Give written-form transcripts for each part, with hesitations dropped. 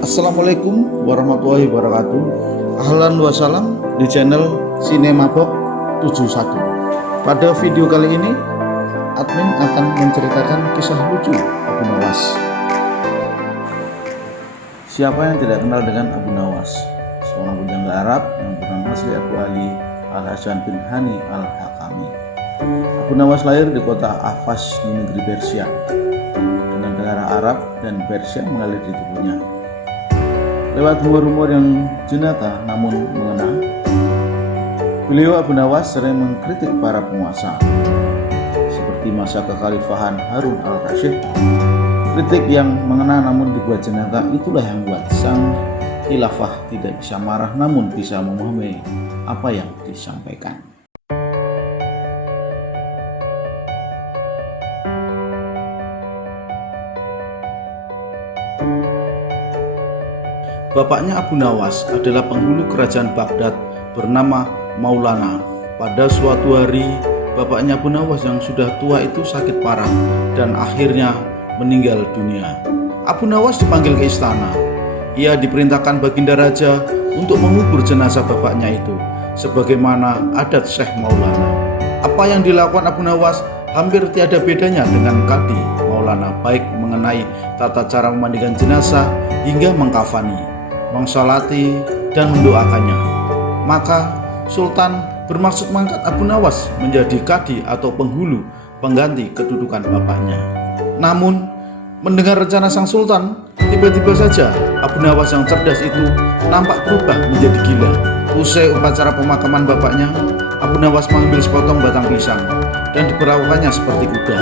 Assalamualaikum warahmatullahi wabarakatuh. Ahlan wa salam di channel Sinemabok 71. Pada video kali ini admin akan menceritakan kisah lucu Abu Nawas. Siapa yang tidak kenal dengan Abu Nawas? Seorang bujangga Arab yang bernama asli Abu Ali Al-Hasan bin Hani Al-Hakami. Abu Nawas lahir di kota Ahvaz di negeri Persia, dengan darah Arab dan Persia mengalir di tubuhnya. Lewat rumor-rumor yang jenaka namun mengena, beliau Abu Nawas sering mengkritik para penguasa seperti masa kekhalifahan Harun al-Rasyid. Kritik yang mengena namun dibuat jenaka itulah yang membuat sang khilafah tidak bisa marah namun bisa memahami apa yang disampaikan. Bapaknya Abu Nawas adalah penghulu kerajaan Baghdad bernama Maulana. Pada suatu hari, bapaknya Abu Nawas yang sudah tua itu sakit parah dan akhirnya meninggal dunia. Abu Nawas dipanggil ke istana. Ia diperintahkan baginda raja untuk mengubur jenazah bapaknya itu, sebagaimana adat Syekh Maulana. Apa yang dilakukan Abu Nawas hampir tiada bedanya dengan Kadi Maulana, baik mengenai tata cara memandikan jenazah hingga mengkafani, mengsolati, dan mendoakannya. Maka Sultan bermaksud mengangkat Abu Nawas menjadi kadi atau penghulu pengganti kedudukan bapaknya. Namun mendengar rencana sang Sultan, tiba-tiba saja Abu Nawas yang cerdas itu nampak berubah menjadi gila. Usai upacara pemakaman bapaknya, Abu Nawas mengambil sepotong batang pisang dan diperlakukannya seperti kuda.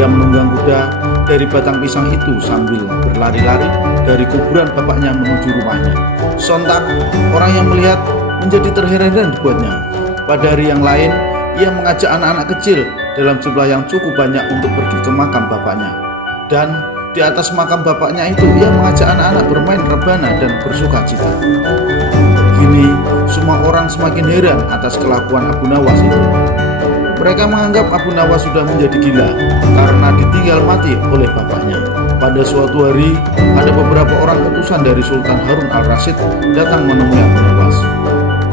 Ia menunggang kuda dari batang pisang itu sambil berlari-lari dari kuburan bapaknya menuju rumahnya. Sontak orang yang melihat menjadi terheran-heran dibuatnya. Pada hari yang lain, ia mengajak anak-anak kecil dalam jumlah yang cukup banyak untuk pergi ke makam bapaknya. Dan di atas makam bapaknya itu ia mengajak anak-anak bermain rebana dan bersuka cita. Kini semua orang semakin heran atas kelakuan Abu Nawas itu. Mereka menganggap Abu Nawas sudah menjadi gila karena ditinggal mati oleh bapaknya. Pada suatu hari, ada beberapa orang utusan dari Sultan Harun al-Rasyid datang menemui Abu Nawas.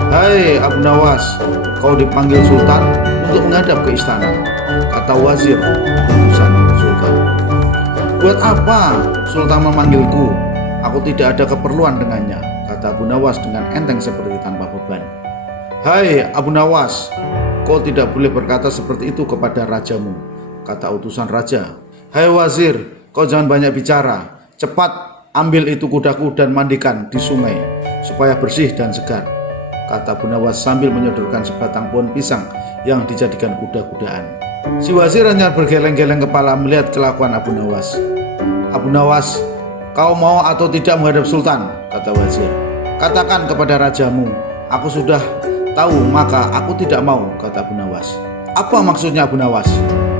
"Hai Abu Nawas, kau dipanggil Sultan untuk menghadap ke istana," kata wazir utusan Sultan. "Buat apa Sultan memanggilku? Aku tidak ada keperluan dengannya," kata Abu Nawas dengan enteng seperti tanpa beban. "Hai Abu Nawas, kau tidak boleh berkata seperti itu kepada rajamu," kata utusan raja. "Hai wazir, kau jangan banyak bicara. Cepat ambil itu kudaku dan mandikan di sungai supaya bersih dan segar," kata Abu Nawas sambil menyodorkan sebatang pohon pisang yang dijadikan kuda-kudaan. Si wazir hanya bergeleng-geleng kepala melihat kelakuan Abu Nawas. "Abu Nawas, kau mau atau tidak menghadap Sultan?" kata wazir. "Katakan kepada rajamu, aku sudah tahu maka aku tidak mau," kata Abu Nawas. "Apa maksudnya Abu Nawas?"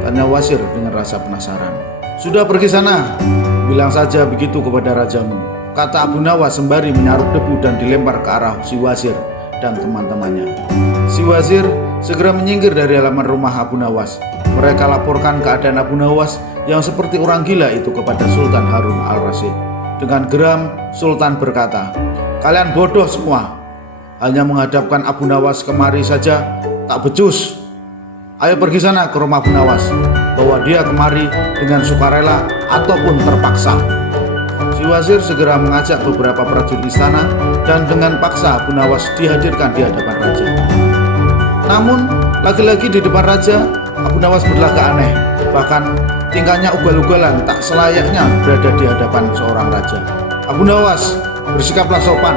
tanya wazir dengan rasa penasaran. "Sudah pergi sana, bilang saja begitu kepada rajamu," kata Abu Nawas sembari menyarut debu dan dilempar ke arah si wazir dan teman-temannya. Si wazir segera menyingkir dari halaman rumah Abu Nawas. Mereka laporkan keadaan Abu Nawas yang seperti orang gila itu kepada Sultan Harun al-Rasyid. Dengan geram, Sultan berkata, "Kalian bodoh semua. Hanya menghadapkan Abu Nawas kemari saja tak becus. Ayo pergi sana ke rumah Abu Nawas, bawa dia kemari dengan sukarela ataupun terpaksa." Si wazir segera mengajak beberapa prajurit istana dan dengan paksa Abu Nawas dihadirkan di hadapan raja. Namun lagi-lagi di depan raja, Abu Nawas berlagak aneh, bahkan tingkahnya ugal-ugalan tak selayaknya berada di hadapan seorang raja. "Abu Nawas, bersikaplah sopan,"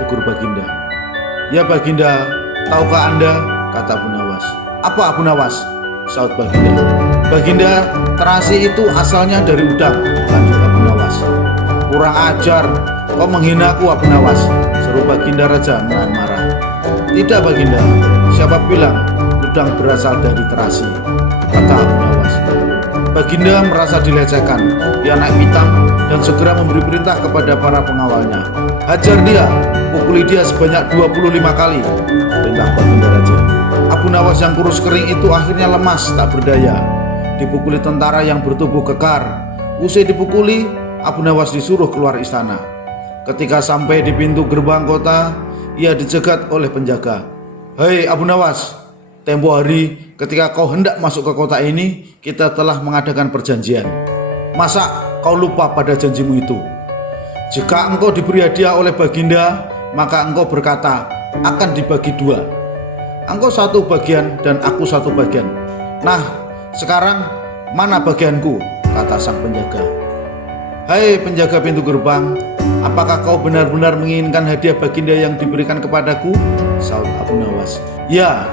tegur baginda. "Ya baginda, tahukah Anda?" kata Abu Nawas. "Apa Abu Nawas?" saut baginda. "Baginda, terasi itu asalnya dari udang," lanjut Abu Nawas. "Kurang ajar, kau menghinaku Abu Nawas," seru baginda raja menahan marah. "Tidak baginda, siapa bilang udang berasal dari terasi?" kata Abu Nawas. Baginda merasa dilecehkan. Dia naik pitam dan segera memberi perintah kepada para pengawalnya. "Hajar dia, pukuli dia sebanyak 25 kali," perintah baginda raja. Abu Nawas yang kurus kering itu akhirnya lemas tak berdaya. Dipukuli tentara yang bertubuh kekar. Usai dipukuli, Abu Nawas disuruh keluar istana. Ketika sampai di pintu gerbang kota, ia dicegat oleh penjaga. "Hei Abu Nawas, tempo hari ketika kau hendak masuk ke kota ini, kita telah mengadakan perjanjian. Masa kau lupa pada janjimu itu? Jika engkau diberi hadiah oleh Baginda, maka engkau berkata akan dibagi dua. Engkau satu bagian dan aku satu bagian. Nah, sekarang mana bagianku?" kata sang penjaga. "Hai penjaga pintu gerbang, apakah kau benar-benar menginginkan hadiah Baginda yang diberikan kepadaku?" saut Abu Nawas. "Ya,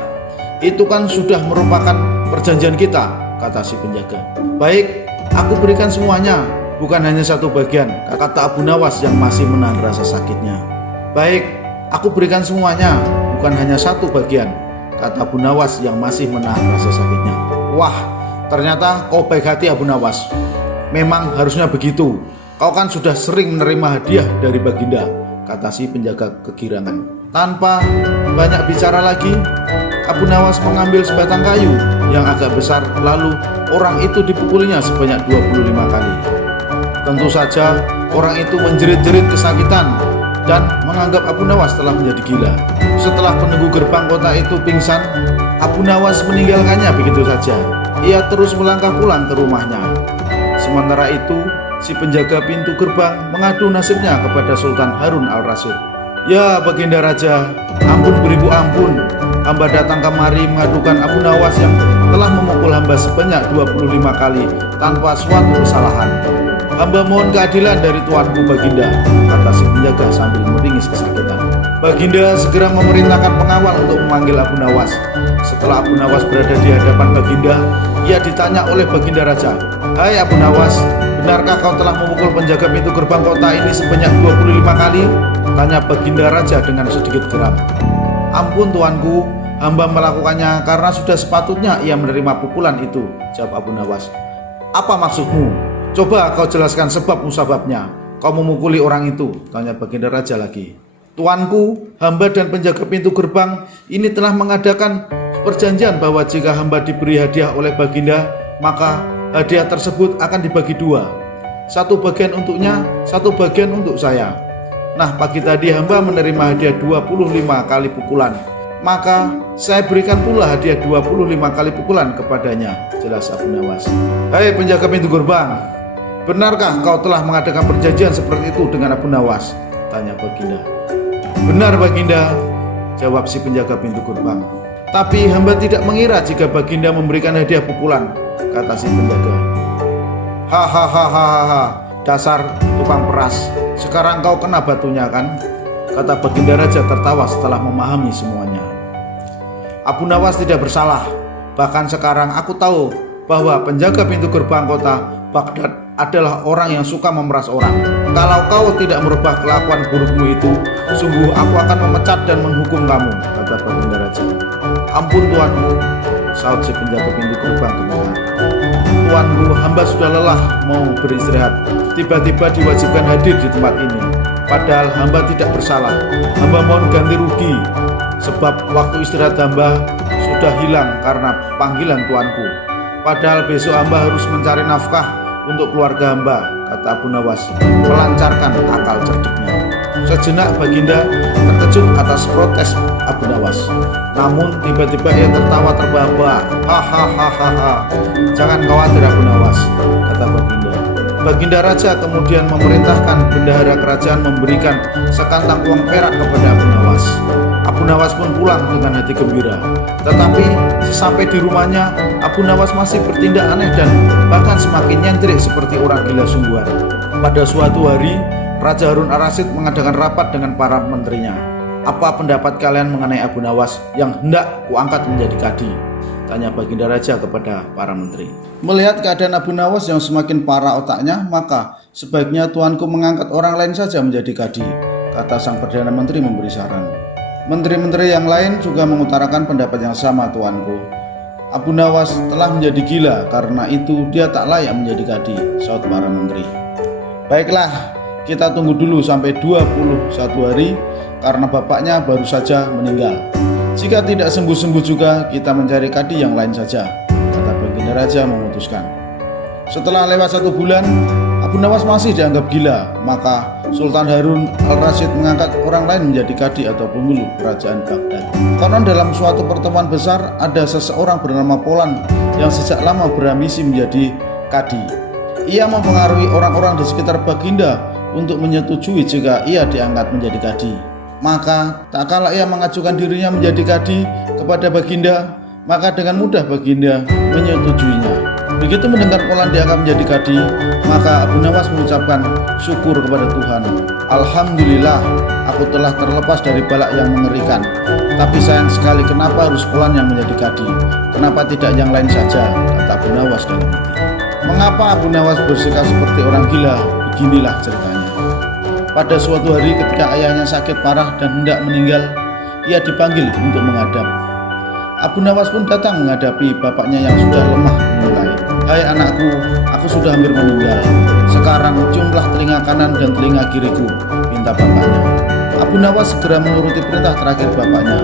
itu kan sudah merupakan perjanjian kita," kata si penjaga. "Baik, aku berikan semuanya, bukan hanya satu bagian," kata Abu Nawas yang masih menahan rasa sakitnya. "Baik, aku berikan semuanya, bukan hanya satu bagian," kata Abu Nawas yang masih menahan rasa sakitnya. "Wah, ternyata kau baik hati Abu Nawas. Memang harusnya begitu. Kau kan sudah sering menerima hadiah dari Baginda," kata si penjaga kegirangan. Tanpa banyak bicara lagi, Abu Nawas mengambil sebatang kayu yang agak besar, lalu orang itu dipukulinya sebanyak 25 kali. Tentu saja orang itu menjerit-jerit kesakitan dan menganggap Abu Nawas telah menjadi gila. Setelah penunggu gerbang kota itu pingsan, Abu Nawas meninggalkannya begitu saja. Ia terus melangkah pulang ke rumahnya. Sementara itu, si penjaga pintu gerbang mengadu nasibnya kepada Sultan Harun al-Rasyid. "Ya Baginda Raja, ampun beribu ampun. Hamba datang kemari mengadukan Abu Nawas yang telah memukul hamba sebanyak 25 kali tanpa suatu kesalahan. Hamba mohon keadilan dari tuanku Baginda," kata si penjaga sambil meringis kesakitan. Baginda segera memerintahkan pengawal untuk memanggil Abu Nawas. Setelah Abu Nawas berada di hadapan Baginda, ia ditanya oleh Baginda Raja, "Hai Abu Nawas, benarkah kau telah memukul penjaga pintu gerbang kota ini sebanyak 25 kali? Tanya Baginda Raja dengan sedikit geram. "Ampun tuanku, hamba melakukannya karena sudah sepatutnya ia menerima pukulan itu," jawab Abu Nawas. "Apa maksudmu? Coba kau jelaskan sebab musababnya. Kau memukuli orang itu," tanya Baginda Raja lagi. "Tuanku, hamba dan penjaga pintu gerbang ini telah mengadakan perjanjian bahwa jika hamba diberi hadiah oleh Baginda, maka hadiah tersebut akan dibagi dua. Satu bagian untuknya, satu bagian untuk saya. Nah, pagi tadi hamba menerima hadiah 25 kali pukulan. Maka saya berikan pula hadiah 25 kali pukulan kepadanya," jelas Abu Nawas. "Hei penjaga pintu gerbang, benarkah kau telah mengadakan perjanjian seperti itu dengan Abu Nawas?" tanya Baginda. "Benar Baginda," jawab si penjaga pintu gerbang. "Tapi hamba tidak mengira jika Baginda memberikan hadiah pukulan," kata si penjaga. "Hahaha, dasar tukang peras. Sekarang kau kena batunya kan?" kata Baginda Raja tertawa setelah memahami semuanya. "Abu Nawas tidak bersalah. Bahkan sekarang aku tahu bahwa penjaga pintu gerbang kota Baghdad adalah orang yang suka memeras orang. Kalau kau tidak merubah kelakuan burukmu itu, sungguh aku akan memecat dan menghukum kamu," kata Baginda Raja. "Ampun tuanku," saut si penjaga pintu gerbang kemudian. "Tuanku, hamba sudah lelah mau beristirahat. Tiba-tiba diwajibkan hadir di tempat ini. Padahal hamba tidak bersalah. Hamba mohon ganti rugi, sebab waktu istirahat hamba sudah hilang karena panggilan tuanku. Padahal besok hamba harus mencari nafkah untuk keluarga hamba," kata Abu Nawas melancarkan akal cerdiknya. Sejenak Baginda terkejut atas protes Abu Nawas. Namun tiba-tiba ia tertawa terbahak-bahak. "Hahaha, jangan khawatir Abu Nawas," kata Baginda. Baginda Raja kemudian memerintahkan bendahara kerajaan memberikan sekantong uang perak kepada Abu Nawas. Abu Nawas pun pulang dengan hati gembira. Tetapi sesampai di rumahnya, Abu Nawas masih bertindak aneh dan bahkan semakin nyentrik seperti orang gila sungguhan. Pada suatu hari, Raja Harun al-Rasyid mengadakan rapat dengan para menterinya. "Apa pendapat kalian mengenai Abu Nawas yang hendak kuangkat menjadi kadi?" tanya Baginda Raja kepada para menteri. Melihat keadaan Abu Nawas yang semakin parah otaknya, maka sebaiknya tuanku mengangkat orang lain saja menjadi kadi, kata sang Perdana Menteri memberi saran. Menteri-menteri yang lain juga mengutarakan pendapat yang sama, tuanku. Abu Nawas telah menjadi gila, karena itu dia tak layak menjadi kadi, saut para menteri. Baiklah, kita tunggu dulu sampai 21 hari, karena bapaknya baru saja meninggal. Jika tidak sembuh-sembuh juga, kita mencari kadi yang lain saja, kata Baginda Raja memutuskan. Setelah lewat 1 bulan, Abu Nawas masih dianggap gila, maka Sultan Harun al-Rasyid mengangkat orang lain menjadi kadi atau penghulu kerajaan Baghdad. Konon dalam suatu pertemuan besar ada seseorang bernama Polan yang sejak lama berambisi menjadi kadi. Ia mempengaruhi orang-orang di sekitar Baginda untuk menyetujui jika ia diangkat menjadi kadi. Maka tak kala ia mengajukan dirinya menjadi kadi kepada Baginda, maka dengan mudah Baginda menyetujuinya. Begitu mendengar Polan diangkat menjadi kadi, maka Abu Nawas mengucapkan syukur kepada Tuhan. Alhamdulillah, aku telah terlepas dari balak yang mengerikan. Tapi sayang sekali, kenapa harus Polan yang menjadi kadi? Kenapa tidak yang lain saja? Kata Abu Nawas dalam hati. Mengapa Abu Nawas bersikap seperti orang gila? Beginilah ceritanya. Pada suatu hari ketika ayahnya sakit parah dan hendak meninggal, ia dipanggil untuk menghadap. Abu Nawas pun datang menghadapi bapaknya yang sudah lemah mulai. Hai anakku, aku sudah hampir meninggal. Sekarang ciumlah telinga kanan dan telinga kiriku, minta bapaknya. Abu Nawas segera menuruti perintah terakhir bapaknya.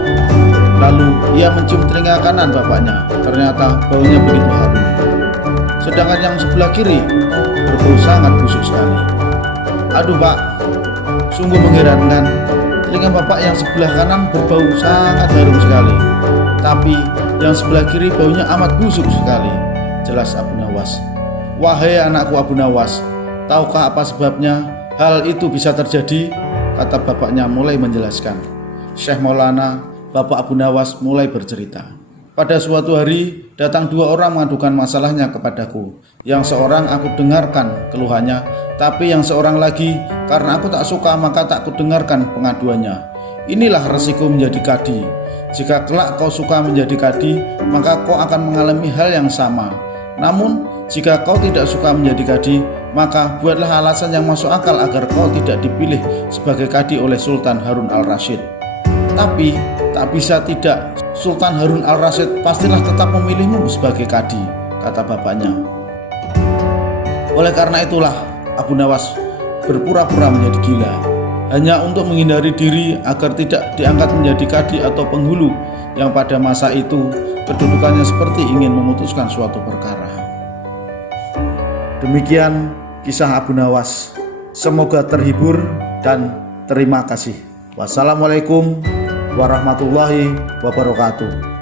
Lalu ia mencium telinga kanan bapaknya. Ternyata baunya begitu harum. Sedangkan yang sebelah kiri berbau sangat busuk sekali. Aduh pak, sungguh mengherankan. Telinga bapak yang sebelah kanan berbau sangat harum sekali, tapi yang sebelah kiri baunya amat busuk sekali. Jelas Abu Nawas. Wahai anakku Abu Nawas, tahukah apa sebabnya hal itu bisa terjadi? Kata bapaknya mulai menjelaskan. Syekh Maulana, bapak Abu Nawas mulai bercerita. Pada suatu hari datang dua orang mengadukan masalahnya kepadaku. Yang seorang aku dengarkan keluhannya, tapi yang seorang lagi karena aku tak suka maka tak kudengarkan pengaduannya. Inilah resiko menjadi kadi. Jika kelak kau suka menjadi kadi, maka kau akan mengalami hal yang sama. Namun, jika kau tidak suka menjadi kadi, maka buatlah alasan yang masuk akal agar kau tidak dipilih sebagai kadi oleh Sultan Harun al-Rasyid. Tapi, tak bisa tidak, Sultan Harun al-Rasyid pastilah tetap memilihmu sebagai kadi, kata bapaknya. Oleh karena itulah, Abu Nawas berpura-pura menjadi gila, hanya untuk menghindari diri agar tidak diangkat menjadi kadi atau penghulu yang pada masa itu kedudukannya seperti ingin memutuskan suatu perkara. Demikian kisah Abu Nawas. Semoga terhibur dan terima kasih. Wassalamualaikum warahmatullahi wabarakatuh.